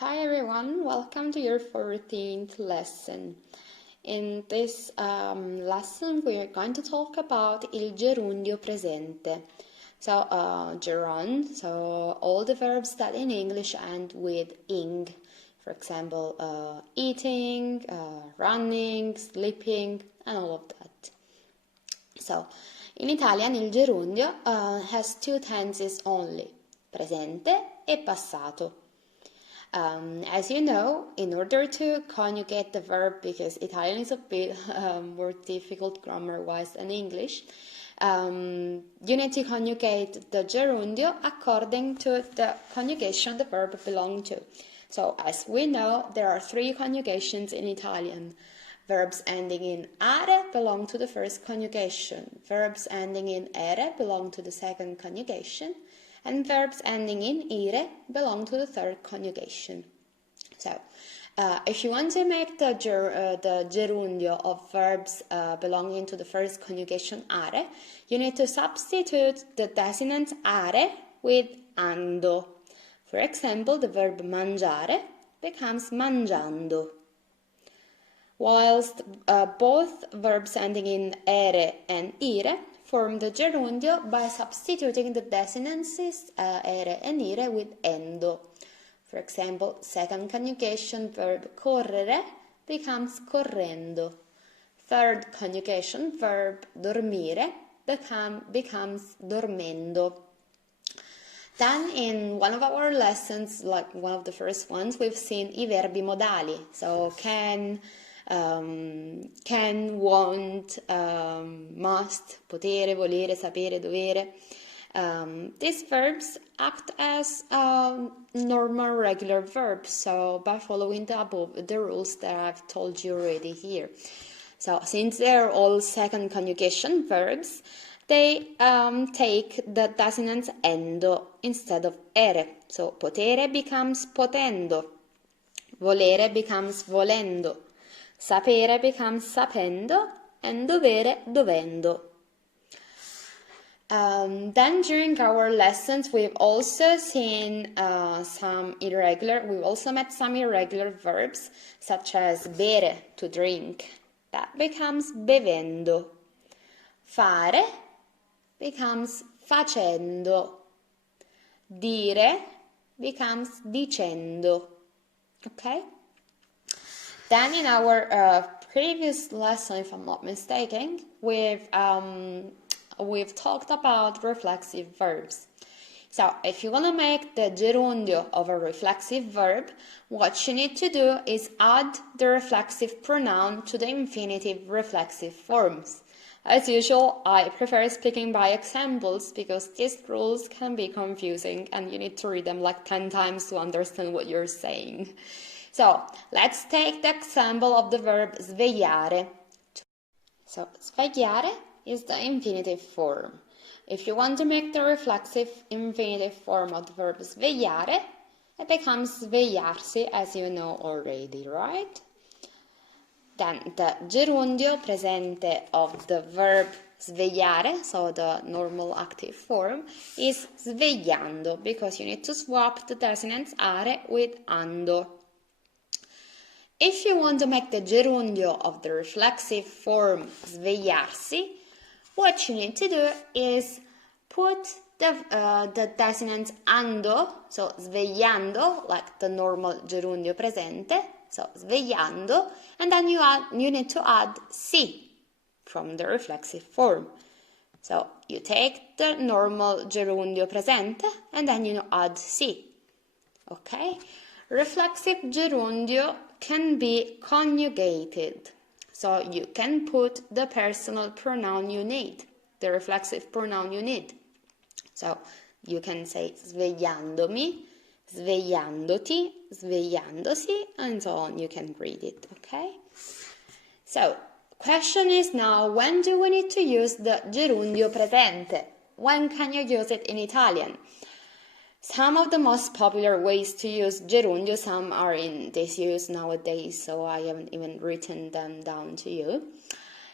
Hi everyone, welcome to your 14th lesson. In this lesson we are going to talk about il gerundio presente. So gerund, so all the verbs that in English end with ing. For example, eating, running, sleeping, and all of that. So, in Italian il gerundio has two tenses only, presente e passato. As you know, in order to conjugate the verb, because Italian is a bit more difficult grammar-wise than English, you need to conjugate the gerundio according to the conjugation the verb belongs to. So, as we know, there are three conjugations in Italian. Verbs ending in are belong to the first conjugation. Verbs ending in ere belong to the second conjugation. And verbs ending in ire belong to the third conjugation. So, if you want to make the gerundio of verbs belonging to the first conjugation are, you need to substitute the desinent are with ando. For example, the verb mangiare becomes mangiando. Whilst both verbs ending in ere and ire form the gerundio by substituting the desinences ere and ire with endo. For example, second conjugation verb correre becomes correndo. Third conjugation verb dormire becomes dormendo. Then in one of our lessons, like one of the first ones, we've seen I verbi modali. So can, want, must, potere, volere, sapere, dovere. These verbs act as normal regular verbs, so by following the rules that I've told you already here. So since they're all second conjugation verbs, they take the desinent endo instead of ere. So potere becomes potendo, volere becomes volendo, sapere becomes sapendo, and dovere dovendo. Then during our lessons, we've also seen we've also met some irregular verbs, such as bere, to drink. That becomes bevendo. Fare becomes facendo. Dire becomes dicendo. Okay? Then in our previous lesson, if I'm not mistaken, we've talked about reflexive verbs. So if you want to make the gerundio of a reflexive verb, what you need to do is add the reflexive pronoun to the infinitive reflexive forms. As usual, I prefer speaking by examples because these rules can be confusing and you need to read them like 10 times to understand what you're saying. So, let's take the example of the verb svegliare. So, svegliare is the infinitive form. If you want to make the reflexive infinitive form of the verb svegliare, it becomes svegliarsi, as you know already, right? Then the gerundio presente of the verb svegliare, so the normal active form, is svegliando, because you need to swap the desinents are with ando. If you want to make the gerundio of the reflexive form svegliarsi, what you need to do is put the desinent ando, so svegliando, like the normal gerundio presente, so svegliando, and then you need to add si from the reflexive form. So you take the normal gerundio presente and then you add si. Okay? Reflexive gerundio can be conjugated. So you can put the personal pronoun you need, the reflexive pronoun you need. So you can say svegliandomi, svegliandoti, svegliandosi, and so on. You can read it, okay? So, question is now, when do we need to use the gerundio presente? When can you use it in Italian? Some of the most popular ways to use gerundio, some are in disuse nowadays, so I haven't even written them down to you,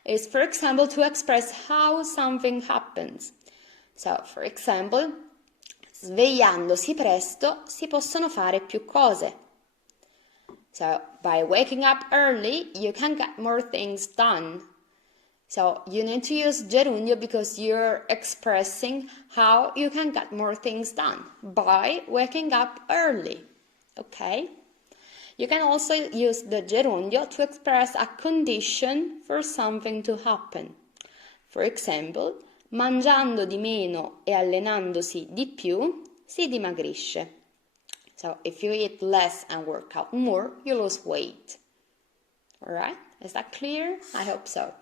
is, for example, to express how something happens. So, for example, svegliandosi presto si possono fare più cose. So by waking up early, you can get more things done. So you need to use gerundio because you're expressing how you can get more things done by waking up early. Okay? You can also use the gerundio to express a condition for something to happen. For example, mangiando di meno e allenandosi di più si dimagrisce. So if you eat less and work out more, you lose weight. Alright? Is that clear? I hope so.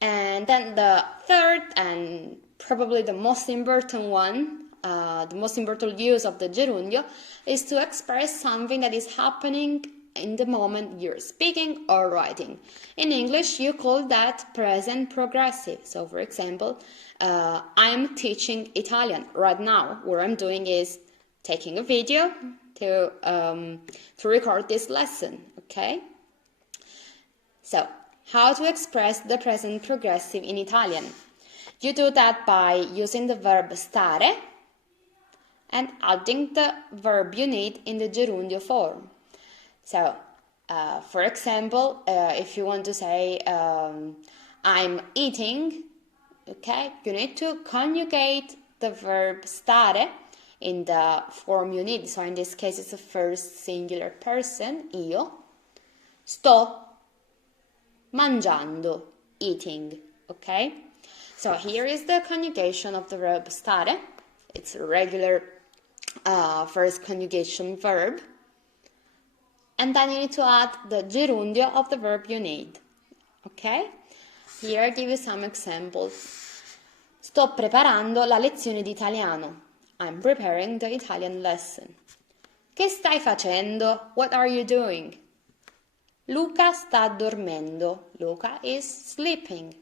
And then the third and probably the most important one, the most important use of the gerundio is to express something that is happening in the moment you're speaking or writing. In English, you call that present progressive. So, for example, I'm teaching Italian right now. What I'm doing is taking a video to record this lesson, okay? So, how to express the present progressive in Italian? You do that by using the verb stare and adding the verb you need in the gerundio form. So, for example, if you want to say I'm eating, okay, you need to conjugate the verb stare in the form you need. So in this case, it's the first singular person, io. Sto mangiando, eating, okay? So here is the conjugation of the verb stare. It's a regular first conjugation verb. And then you need to add the gerundio of the verb you need, okay? Here I give you some examples. Sto preparando la lezione di italiano. I'm preparing the Italian lesson. Che stai facendo? What are you doing? Luca sta dormendo. Luca is sleeping.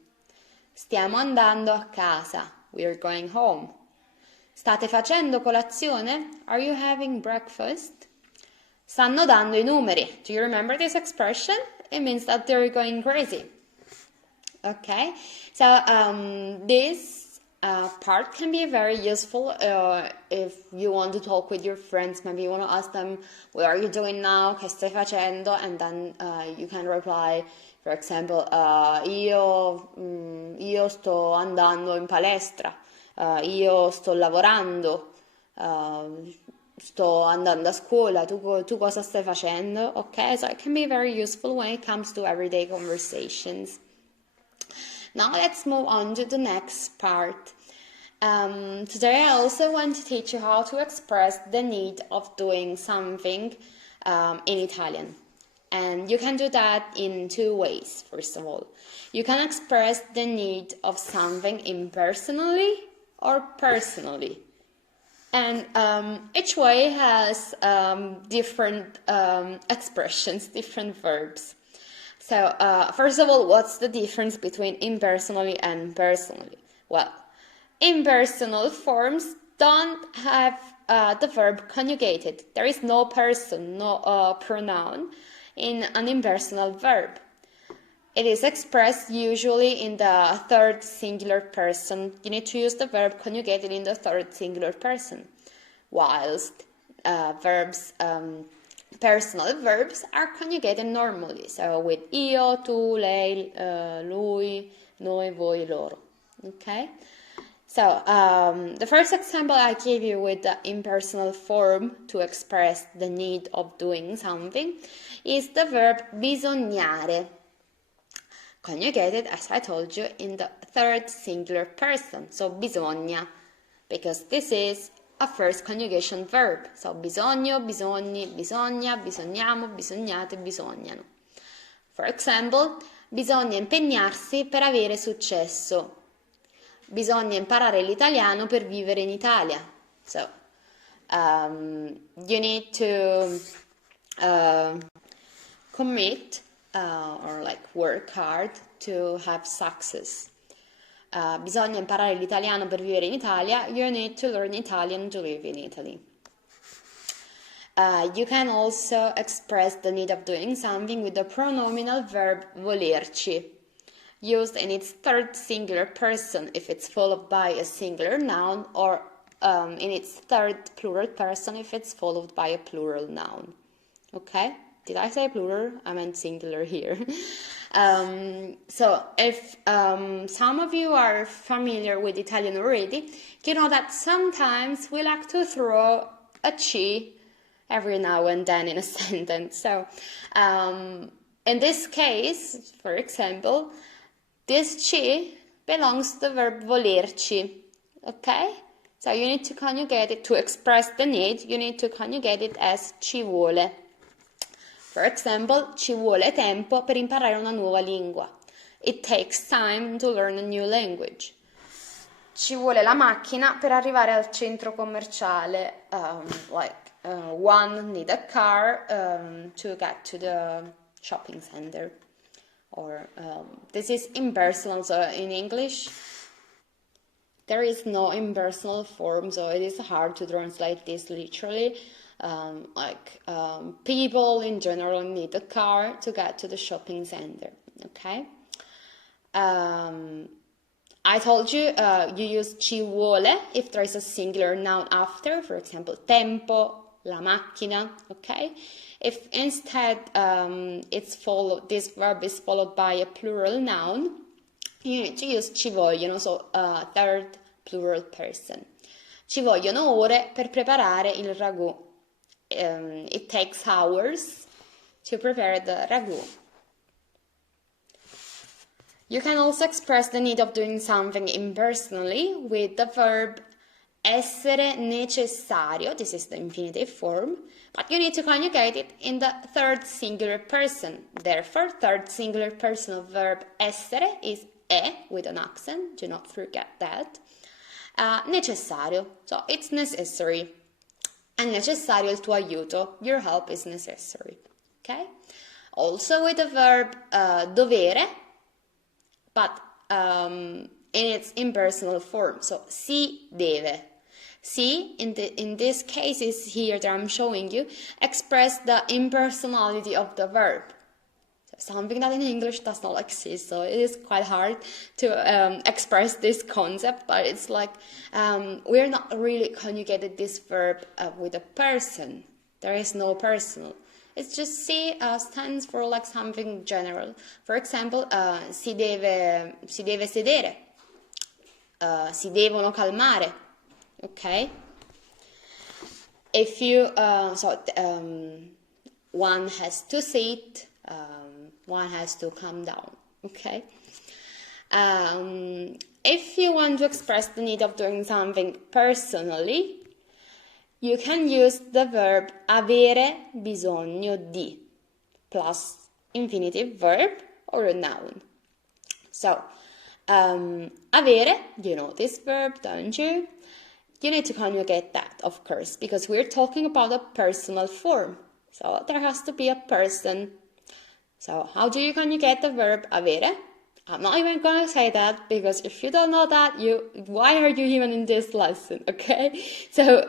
Stiamo andando a casa. We are going home. State facendo colazione? Are you having breakfast? Stanno dando i numeri. Do you remember this expression? It means that they're going crazy. Okay, so this part can be very useful if you want to talk with your friends. Maybe you want to ask them, what are you doing now? Che stai facendo? And then you can reply, for example, io sto andando in palestra, io sto lavorando, sto andando a scuola, tu cosa stai facendo? Okay, so it can be very useful when it comes to everyday conversations. Now let's move on to the next part. Today I also want to teach you how to express the need of doing something in Italian. And you can do that in two ways, first of all. You can express the need of something impersonally or personally. And each way has different expressions, different verbs. So, first of all, what's the difference between impersonally and personally? Well, impersonal forms don't have the verb conjugated. There is no person, no pronoun in an impersonal verb. It is expressed usually in the third singular person. You need to use the verb conjugated in the third singular person, whilst personal verbs are conjugated normally, so with io, tu, lei, lui, noi, voi, loro. Okay? So, the first example I gave you with the impersonal form to express the need of doing something is the verb bisognare, conjugated, as I told you, in the third singular person, so bisogna, because this is a first conjugation verb. So bisogno, bisogni, bisogna, bisogniamo, bisognate, bisognano. For example, bisogna impegnarsi per avere successo. Bisogna imparare l'italiano per vivere in Italia. So, you need to commit or work hard to have success. Bisogna imparare l'italiano per vivere in Italia. You need to learn Italian to live in Italy. You can also express the need of doing something with the pronominal verb volerci, used in its third singular person if it's followed by a singular noun, or in its third plural person if it's followed by a plural noun. Okay? Did I say plural? I meant singular here. So if some of you are familiar with Italian already, you know that sometimes we like to throw a ci every now and then in a sentence. So in this case, for example, this ci belongs to the verb volerci, okay? So you need to conjugate it to express the need, you need to conjugate it as ci vuole. For example, ci vuole tempo per imparare una nuova lingua. It takes time to learn a new language. Ci vuole la macchina per arrivare al centro commerciale. One need a car to get to the shopping center. Or this is impersonal, so in English there is no impersonal form, so it is hard to translate this literally. People in general need a car to get to the shopping center, okay? I told you, you use ci vuole if there is a singular noun after, for example, tempo, la macchina, okay? If instead this verb is followed by a plural noun, you need to use ci vogliono, so third plural person. Ci vogliono ore per preparare il ragù. It takes hours to prepare the ragù. You can also express the need of doing something impersonally with the verb essere necessario. This is the infinitive form, but you need to conjugate it in the third singular person. Therefore, third singular person of verb essere is e with an accent. Do not forget that. Necessario, so it's necessary. È necessario il tuo aiuto. Your help is necessary. Okay? Also with the verb dovere, but in its impersonal form. So si deve. Si, in this case is here that I'm showing you, express the impersonality of the verb. Something that in English does not exist, so it is quite hard to express this concept, but it's like we're not really conjugated this verb with a person. There is no personal. It's just si stands for like something general. For example, si deve sedere, si devono calmare, okay? If you, one has to sit, one has to come down, okay? If you want to express the need of doing something personally, you can use the verb avere bisogno di plus infinitive verb or a noun. So, avere, you know this verb, don't you? You need to conjugate that, of course, because we're talking about a personal form. So there has to be a person. So how do you conjugate the verb avere? I'm not even going to say that, because if you don't know that, why are you even in this lesson, okay? So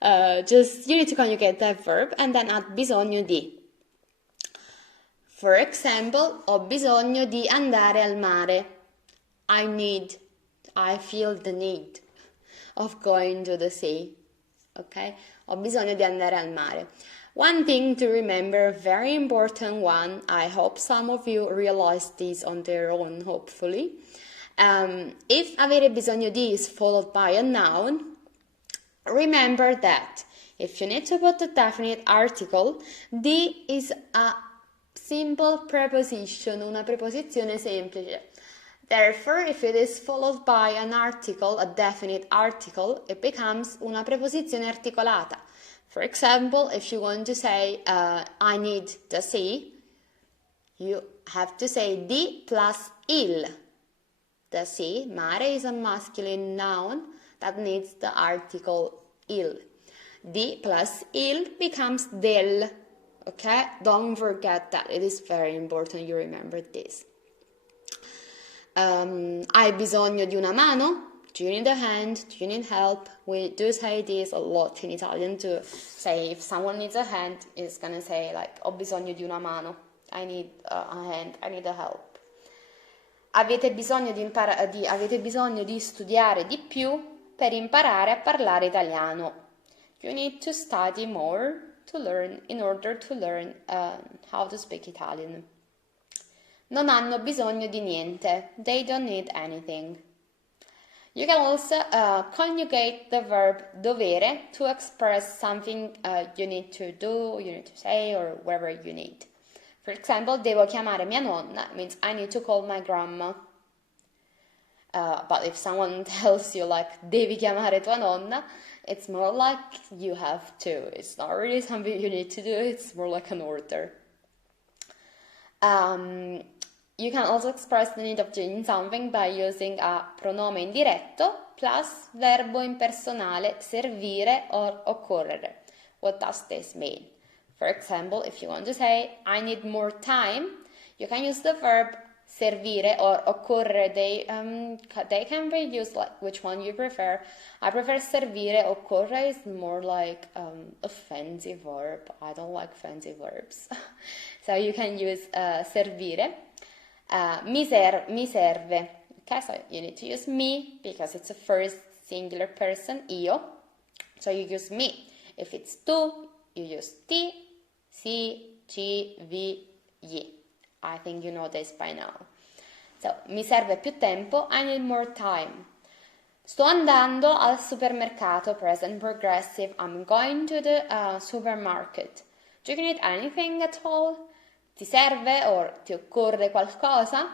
you need to conjugate that verb and then add bisogno di. For example, ho bisogno di andare al mare. I feel the need of going to the sea, okay? Ho bisogno di andare al mare. One thing to remember, very important one, I hope some of you realize this on their own, hopefully. If avere bisogno di is followed by a noun, remember that if you need to put a definite article, di is a simple preposition, una preposizione semplice. Therefore, if it is followed by an article, a definite article, it becomes una preposizione articolata. For example, if you want to say, I need the sea, you have to say di plus il. The sea, mare, is a masculine noun that needs the article il. Di plus il becomes del. Okay? Don't forget that. It is very important you remember this. Hai bisogno di una mano? Do you need a hand? Do you need help? We do say this a lot in Italian to say if someone needs a hand, it's gonna say like ho bisogno di una mano. I need a hand, I need a help. Avete bisogno di studiare di più per imparare a parlare italiano. You need to study more in order to learn how to speak Italian. Non hanno bisogno di niente. They don't need anything. You can also conjugate the verb dovere to express something you need to do, you need to say, or whatever you need. For example, devo chiamare mia nonna means I need to call my grandma. But if someone tells you like devi chiamare tua nonna, it's more like you have to. It's not really something you need to do, it's more like an order. You can also express the need of doing something by using a pronome indiretto plus verbo impersonale servire or occorrere. What does this mean? For example, if you want to say, I need more time, you can use the verb servire or occorrere. They can be used like which one you prefer. I prefer servire. Occorre is more like a fancy verb. I don't like fancy verbs. So you can use servire. Mi serve. Okay, so you need to use me because it's a first singular person, io. So you use me. If it's tu, you use ti, si, ci, vi, gli. I think you know this by now. So, mi serve più tempo, I need more time. Sto andando al supermercato, present progressive. I'm going to the supermarket. Do you need anything at all? Ti serve or ti occorre qualcosa?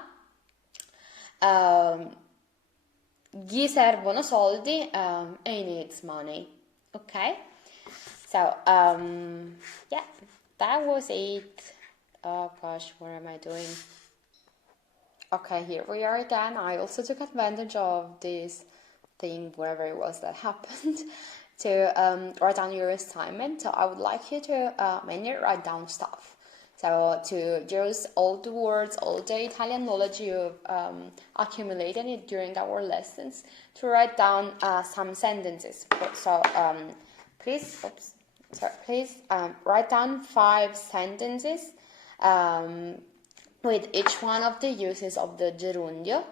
Gli servono soldi, he needs money. Okay? So, yeah, that was it. Oh gosh, what am I doing? Okay, here we are again. I also took advantage of this thing, whatever it was that happened, to write down your assignment. So I would like you to mainly write down stuff. So to use all the words, all the Italian knowledge you've accumulated during our lessons, to write down some sentences. So please write down 5 sentences with each one of the uses of the gerundio.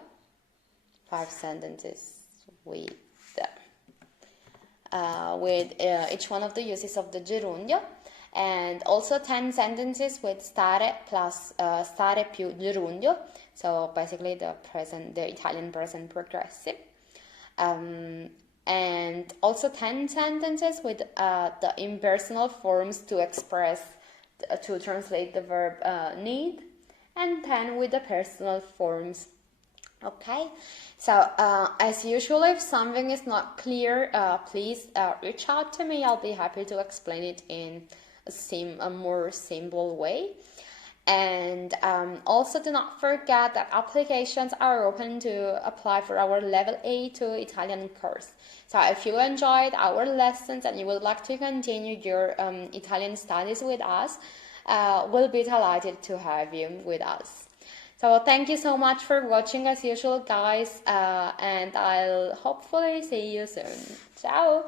5 sentences with each one of the uses of the gerundio. And also 10 sentences with stare plus stare più gerundio, so basically the Italian present progressive, and also 10 sentences with the impersonal forms to translate the verb need, and 10 with the personal forms. Okay, so as usual, if something is not clear, please reach out to me. I'll be happy to explain it in a more simple way. And also do not forget that applications are open to apply for our level A2 Italian course. So if you enjoyed our lessons and you would like to continue your Italian studies with us, we'll be delighted to have you with us. So thank you so much for watching as usual, guys, and I'll hopefully see you soon. Ciao!